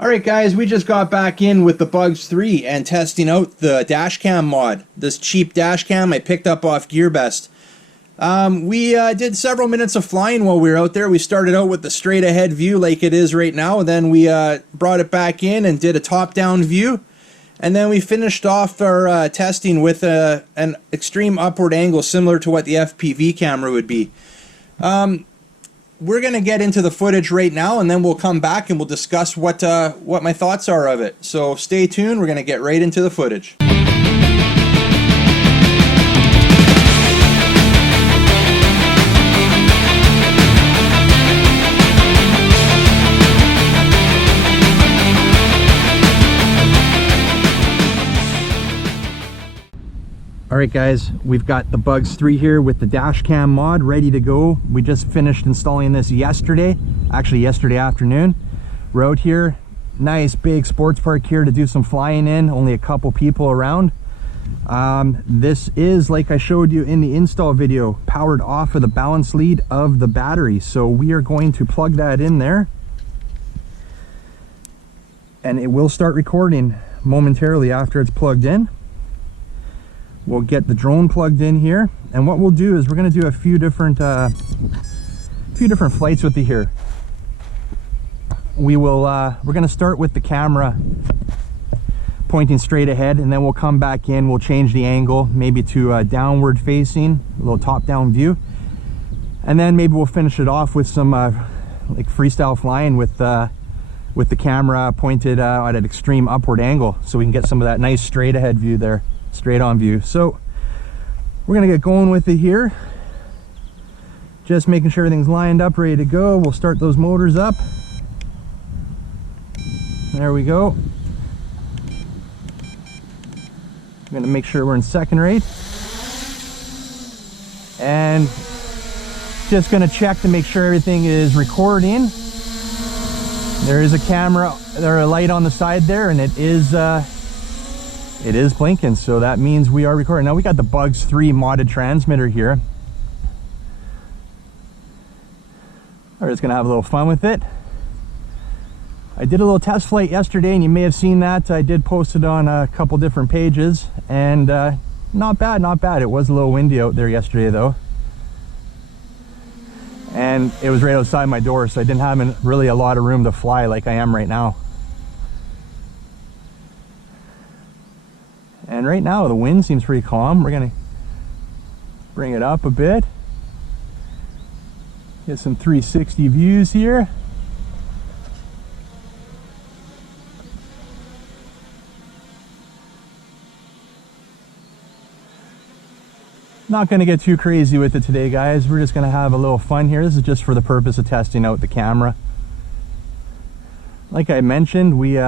Alright guys, we just got back in with the Bugs 3 and testing out the dashcam mod. This cheap dashcam I picked up off GearBest. We did several minutes of flying while we were out there. We started out with the straight ahead view like it is right now. Then we brought it back in and did a top down view. And then we finished off our testing with an extreme upward angle similar to what the FPV camera would be. We're going to get into the footage right now, and then we'll come back and we'll discuss what my thoughts are of it. So stay tuned. We're going to get right into the footage. Alright guys, we've got the Bugs 3 here with the dashcam mod ready to go. We just finished installing this yesterday, actually yesterday afternoon. We're out here, nice big sports park here to do some flying in, only a couple people around. This is, like I showed you in the install video, powered off of the balance lead of the battery. So we are going to plug that in there. And it will start recording momentarily after it's plugged in. We'll get the drone plugged in here, and what we'll do is we're going to do a few different flights with it here. We're going to start with the camera pointing straight ahead, and then we'll come back in. We'll change the angle, maybe to downward facing, a little top-down view, and then maybe we'll finish it off with some like freestyle flying with the camera pointed at an extreme upward angle, so we can get some of that nice straight ahead view there. Straight on view. So we're gonna get going with it here, just making sure everything's lined up, ready to go. We'll start those motors up. There we go. I'm gonna make sure we're in second rate, and just gonna check to make sure everything is recording. There is a camera, there a light on the side there, and it is blinking, so that means we are recording. Now we got the Bugs 3 modded transmitter here. We're just gonna have a little fun with it. I did a little test flight yesterday, and you may have seen that. I did post it on a couple different pages, and not bad, not bad. It was a little windy out there yesterday though, and it was right outside my door, so I didn't have really a lot of room to fly like I am right now. And right now the wind seems pretty calm. We're gonna bring it up a bit. Get some 360 views here. Not gonna get too crazy with it today, guys. We're just gonna have a little fun here. This is just for the purpose of testing out the camera. Like I mentioned, we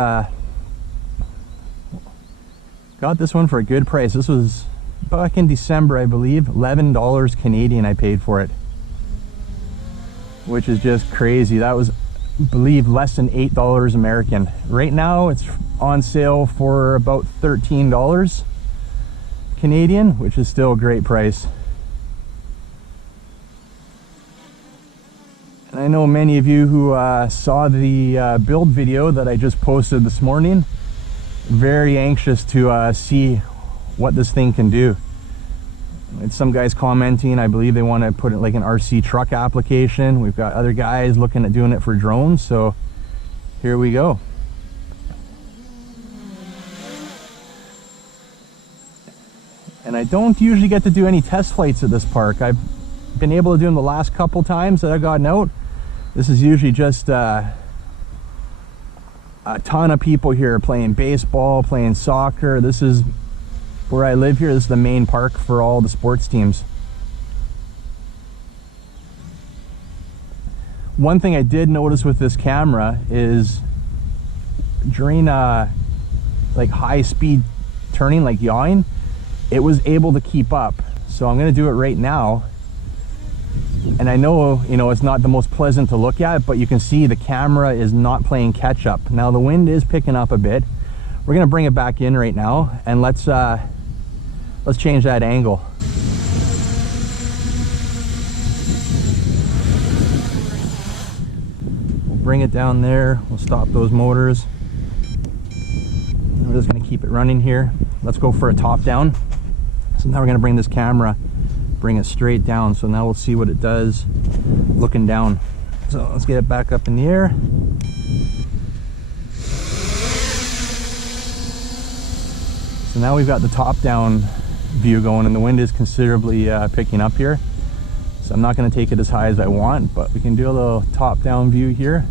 got this one for a good price. This was back in December, I believe. $11 Canadian I paid for it, which is just crazy. That was, I believe, less than $8 American. Right now it's on sale for about $13 Canadian, which is still a great price. And I know many of you who saw the build video that I just posted this morning, very anxious to see what this thing can do. And some guys commenting, I believe they want to put it like an RC truck application. We've got other guys looking at doing it for drones, so here we go. And I don't usually get to do any test flights at this park. I've been able to do them the last couple times that I've gotten out. This is usually just a ton of people here playing baseball, playing soccer. This is where I live here. This is the main park for all the sports teams. One thing I did notice with this camera is during like high speed turning, like yawing, it was able to keep up. So I'm going to do it right now. And I know, you know, it's not the most pleasant to look at, but you can see the camera is not playing catch up. Now the wind is picking up a bit. We're going to bring it back in right now, and let's change that angle. We'll bring it down there. We'll stop those motors. keep it running here. Let's go for a top down. So now we're going to bring this camera, bring it straight down. So now we'll see what it does looking down. So let's get it back up in the air. So now we've got the top down view going, and the wind is considerably picking up here. So I'm not going to take it as high as I want, but we can do a little top down view here.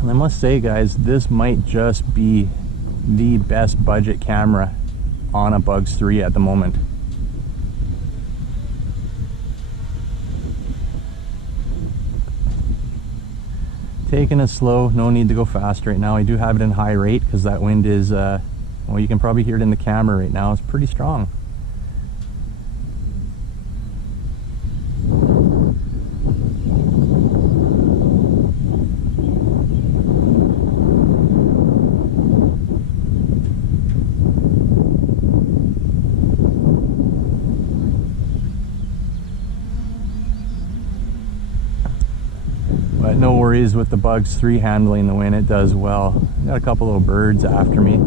And I must say, guys, this might just be the best budget camera on a Bugs 3 at the moment. Taking it slow, no need to go fast right now. I do have it in high rate because that wind is, well, you can probably hear it in the camera right now. It's pretty strong. But no worries with the Bugs 3 handling the wind, it does well. Got a couple little birds after me. You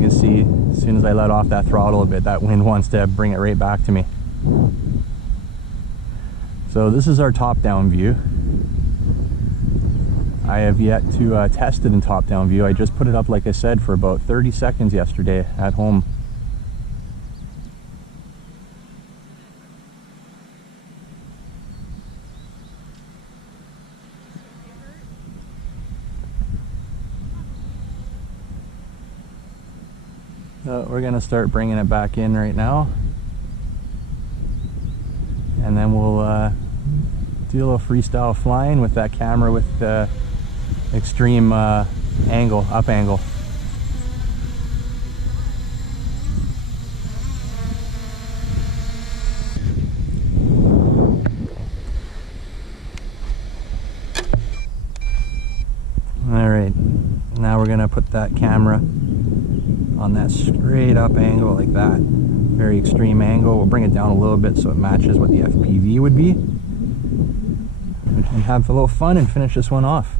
can see as soon as I let off that throttle a bit, that wind wants to bring it right back to me. So this is our top-down view. I have yet to test it in top-down view. I just put it up, like I said, for about 30 seconds yesterday at home. So we're going to start bringing it back in right now, and then we'll do a little freestyle flying with that camera with the extreme angle, up angle. Alright, now we're going to put that camera on that straight up angle like that. Very extreme angle. We'll bring it down a little bit so it matches what the FPV would be. And have a little fun and finish this one off.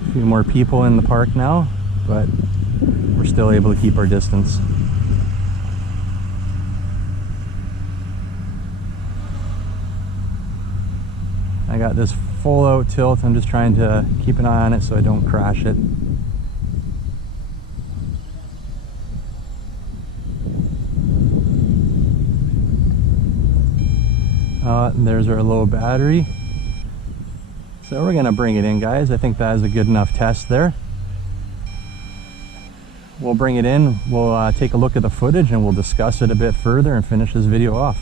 A few more people in the park now, but we're still able to keep our distance. I got this full out tilt. I'm just trying to keep an eye on it so I don't crash it. There's our low battery. So we're gonna bring it in, guys. I think that is a good enough test there. We'll bring it in, we'll take a look at the footage and we'll discuss it a bit further and finish this video off.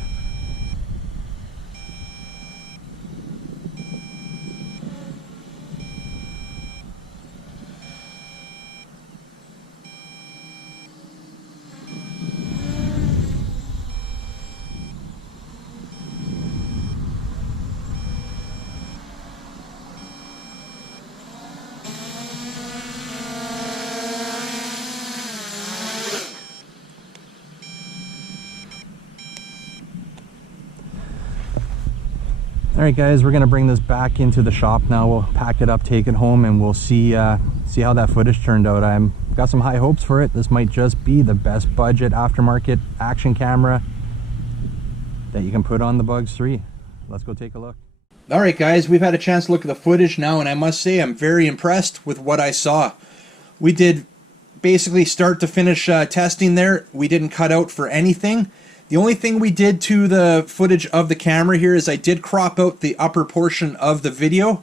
Alright guys, we're going to bring this back into the shop now. We'll pack it up, take it home, and we'll see how that footage turned out. I've got some high hopes for it. This might just be the best budget aftermarket action camera that you can put on the Bugs 3. Let's go take a look. Alright guys, we've had a chance to look at the footage now, and I must say I'm very impressed with what I saw. We did basically start to finish testing there. We didn't cut out for anything. The only thing we did to the footage of the camera here is I did crop out the upper portion of the video,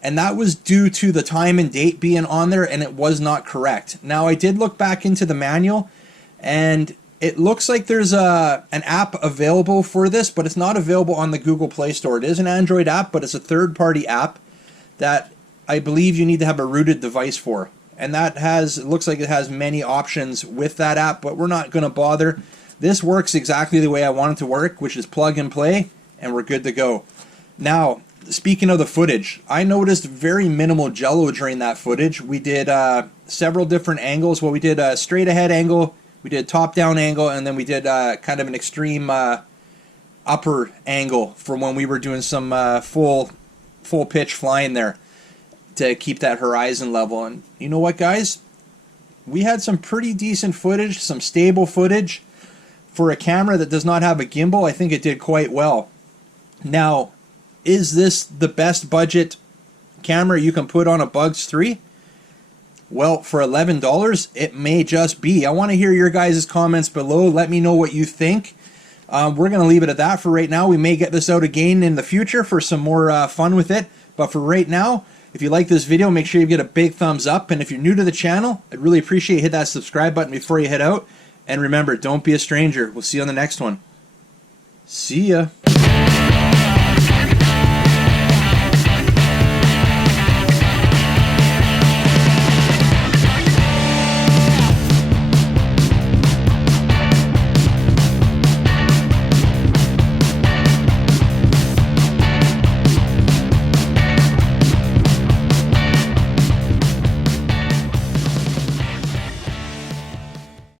and that was due to the time and date being on there, and it was not correct. Now I did look back into the manual, and it looks like there's an app available for this, but it's not available on the Google Play Store. It is an Android app, but it's a third-party app that I believe you need to have a rooted device for. and that has, it looks like it has many options with that app, but we're not going to bother. This works exactly the way I want it to work, which is plug and play, and we're good to go. Now, speaking of the footage, I noticed very minimal jello during that footage. We did several different angles. Well, we did a straight ahead angle, we did top down angle, and then we did kind of an extreme upper angle for when we were doing some full pitch flying there to keep that horizon level. And you know what, guys? We had some pretty decent footage, some stable footage. For a camera that does not have a gimbal, I think it did quite well. Now, is this the best budget camera you can put on a Bugs 3? Well, for $11, it may just be. I want to hear your guys' comments below. Let me know what you think. We're going to leave it at that for right now. We may get this out again in the future for some more fun with it. But for right now, if you like this video, make sure you give it a big thumbs up. And if you're new to the channel, I'd really appreciate you hit that subscribe button before you head out. And remember, don't be a stranger. We'll see you on the next one. See ya.